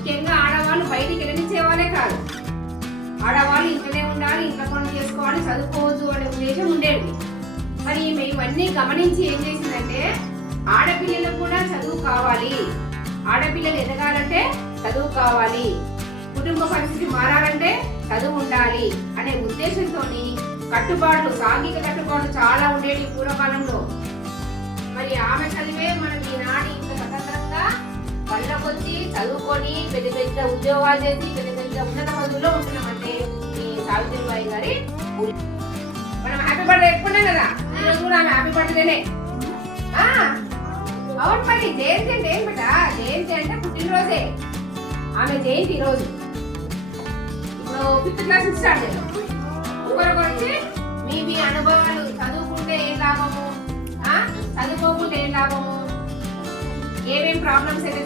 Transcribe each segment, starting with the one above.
ముఖ్యంగా ఆడవాళ్ళు బయటికి వెళ్ళనిచ్చే వాళ్ళే కాదు, ఆడవాళ్ళు ఇంట్లోనే ఉండాలి, ఇంట్లో పనులు చేసుకోవాలి, చదువుకోవద్దు అనే ఉద్దేశం ఉండేది. మరి ఈమె ఇవన్నీ గమనించి ఏం చేసిందంటే ఆడపిల్లలకు కూడా చదువు కావాలి, ఆడపిల్లలు ఎదగాలంటే చదువు కావాలి, కుటుంబ పరిస్థితి మారాలంటే చదువు ఉండాలి అనే ఉద్దేశంతో కట్టుబాట్లు, సాంఘిక కట్టుబాట్లు చాలా ఉండేవి పూర్వకాలంలో. మరి ఆమె చదివే మనం ఈనాడు ఇంత స్వతంత్రంగా పళ్ళకొచ్చి చదువుకొని పెద్ద పెద్ద ఉద్యోగాలు చేసి పెద్ద పెద్ద ఉన్నత పదవుల్లో ఉంటున్నామంటే ఈ సావిత్రిబాయి గారి. మనం హ్యాపీ బర్త్డే చెప్పుకున్నాం కదా, ఈరోజు కూడా ఆమె హ్యాపీ బర్త్డేనే. అవును, మరి జయంతి అంటే ఏం బట, జయంతి అంటే పుట్టినరోజే, ఆమె జయంతి ఈరోజు. ఇప్పుడు 5th క్లాస్ స్టార్ట్ చేద్దాం. ఒకరొకరికి మీ అనుభవాలు, చదువుకుంటే ఏం లాభము, చదువుకోకుంటే ఏం లాభము, ఏమేం ప్రాబ్లమ్స్ అయితే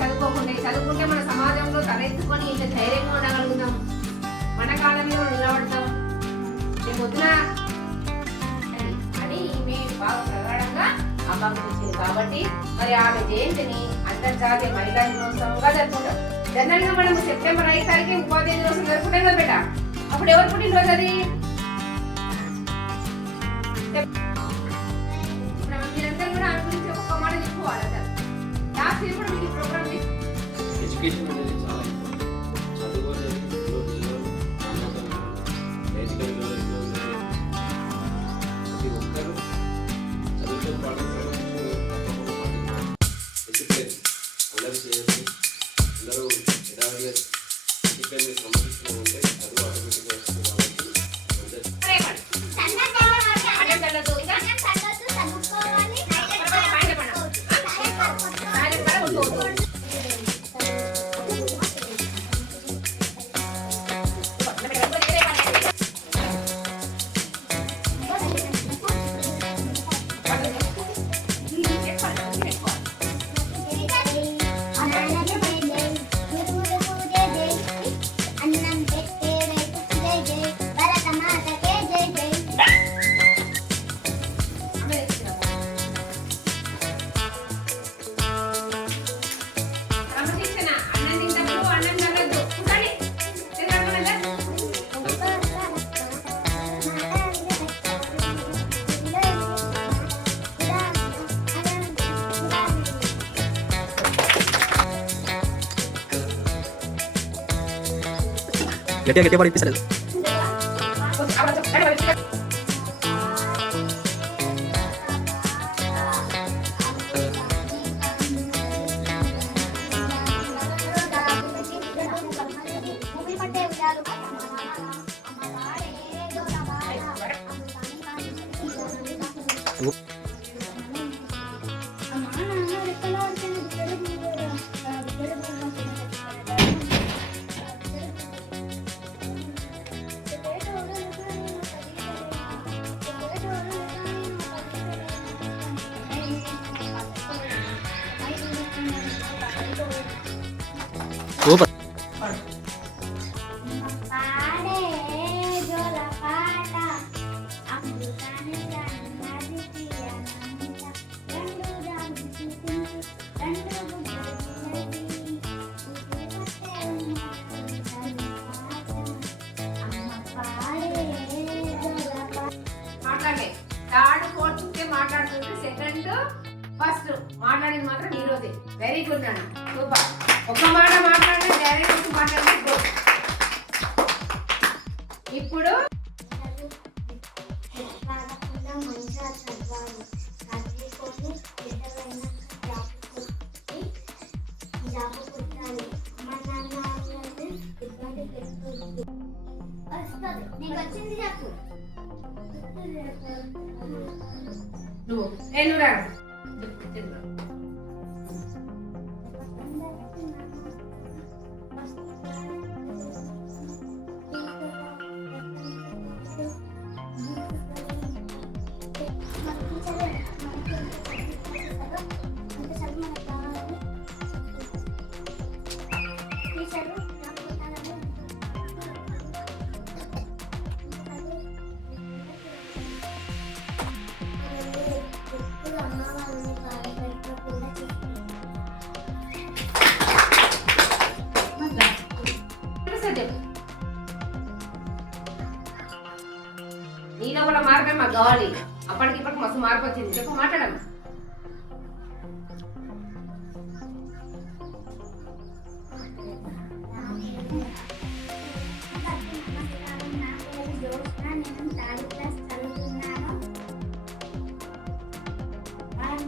చదువుకుంటే మన సమాజంలో తలెత్తుకొని ఇంత ధైర్యంగా ఉండగలుగుతాం, మన కాళ్ళ మీద నిలబడతాం రేపొద్దున అని ఈమె బాగా ప్రగాఢంగా ఆకాంక్షించింది. కాబట్టి మరి ఆమె జయంతిని అంతర్జాతీయ మహిళా దినోత్సవంగా జరుపుకుంటాం. జనరల్ గా మనం సెప్టెంబర్ 5వ తారీఖు ఉపాధ్యాయ దినోత్సవం జరుపుకుంటాం కదా బేట. అప్పుడు ఎవరు పుట్టినరోజు అది? మీరందరూ కూడా ఆమె గురించి ఒక్క మాట చెప్పుకోవాలి. అసలు లాస్ట్ ఇయర్ కూడా మీకు ప్రోగ్రామ్ ఎడ్యుకేషన్ అనేది చాలా ఇంపార్టెంట్. చదువు అనేది ప్రతి ఒక్కరు చదువుతో పాటు డిసిప్లిన్ అల్లరి చేసి అందరూ యథావిధిగా డిసిప్లిన్ క్రమశిక్షణ ఉంటే చదువు ఆటోమేటిక్గా వస్తుంది. గట్టిగా పడిపిస్తలేదు. సూపర్. మాట్లాడుతుంటే సెకండ్ ఫస్ట్ మాట్లాడింది మాత్రం ఈ రోజే. వెరీ గుడ్ అన్న, సూపర్. ఒక మాట మాట్లాడితే డైరెక్ట్ మాట్లాడితే ఇప్పుడు నువ్వు రా కావాలి. అప్పటికి ఇప్పటికి మస్తు మార్పు వచ్చింది. చెప్పు మాట్లాడమ్మా.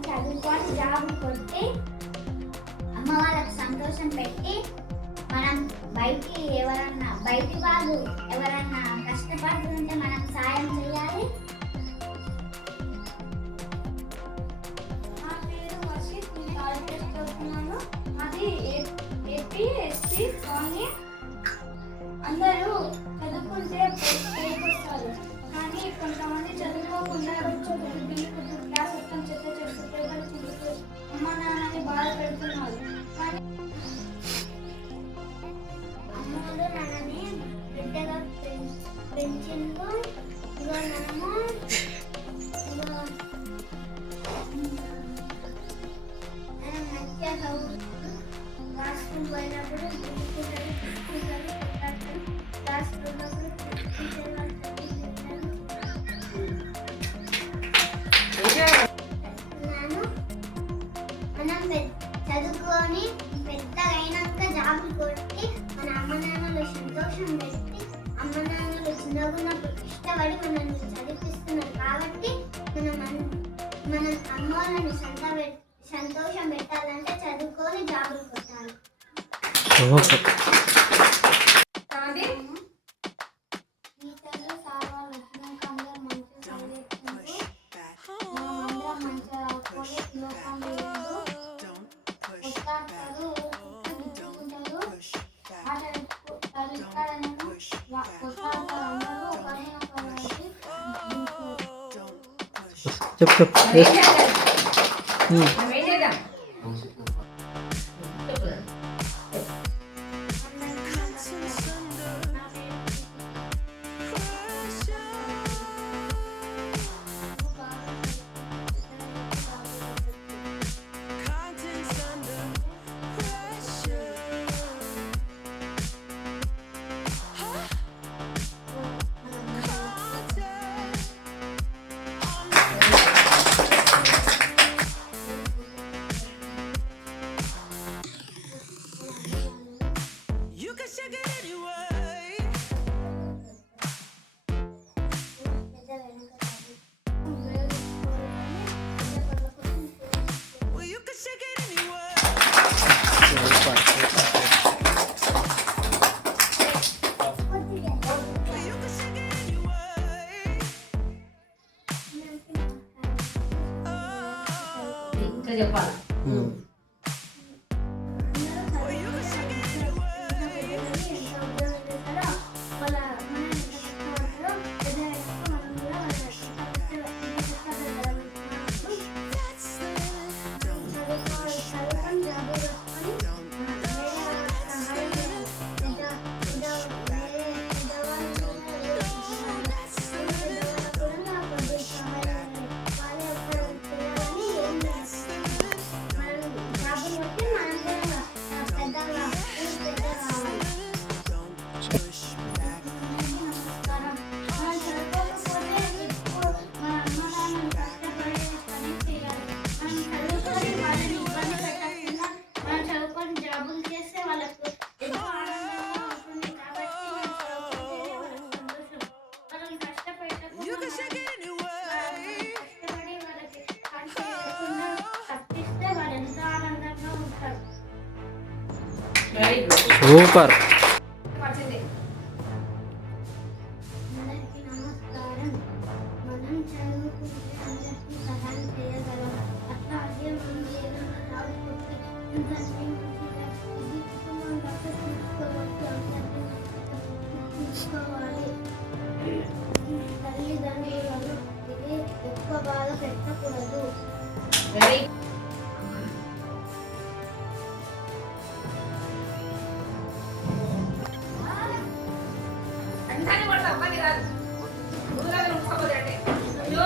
చదువుకొని జాబ్ కొట్టి అమ్మ వాళ్ళకి సంతోషం పెట్టి మనం బయటి వాళ్ళు ఎవరన్నా కష్టపడుతుంటే మనం సాయం చేయాలి. నా పేరు వర్షిత్, నేను కాలేజ్ చదువుతున్నాను. అది ఏపీ కానీ అందరూ చదువుకుంటే వస్తారు, కానీ కొంతమంది చదువుకోకుండా క్లాస్ మొత్తం చెత్త చేస్తుంటే అమ్మ నాన్నని బాధ పెడుతున్నారు. కానీ అమ్మలు నాన్నని బిడ్డగా పెంచిండు. ఇగో మనము మంచిగా చదువుతూ క్లాస్రూమ్ పోయినప్పుడు క్లాస్లో ఉన్నప్పుడు మనం చదువుకొని పెద్దగా అయినాక జాబులు కొట్టి మన అమ్మ నాన్నలు సంతోషం పెట్టి అమ్మ నాన్నలు చిన్నగా ఉన్నప్పుడు ఇష్టపడి మనల్ని చదివిస్తున్నారు కాబట్టి మన అమ్మ వాళ్ళని సంతోషం పెట్టాలంటే చదువుకొని జాబులు కొట్టాలి. టీచర్లు సార్ వాళ్ళు వచ్చినాక అందరూ మంచిగా చదివిస్తుంటే మనమందరం మంచిగా పోయి లోకం కొట్టాడతారు, గిచ్చుకుంటారు, కొట్టాడతారు అందరూ ఒకరిని ఒకరికి. చెప్పు మనం ఏం చేద్దాం? ఇంకా చెప్పాలి. సూపర్. వచ్చింది. అందరికీ నమస్కారం. మనం చదువుకుంటే అందరికీ సహాయం చేయగలం. అట్లాగే మనం ఏదైనా రాకపోతే అందరినీ మంచిగా చూసుకోవాలి. తల్లిదండ్రులను ఇది ఎక్కువ బాధ పెట్టకూడదు. వెరీ అంతానే పడతా అబ్బాయి కాదు. నువ్వు దగ్గర ఉంచుకోపోతే అయ్యో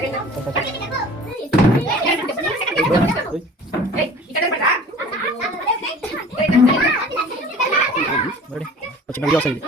ఏయ్, ఇక్కడ పడరా? చిన్న వీడియో వస్తుంది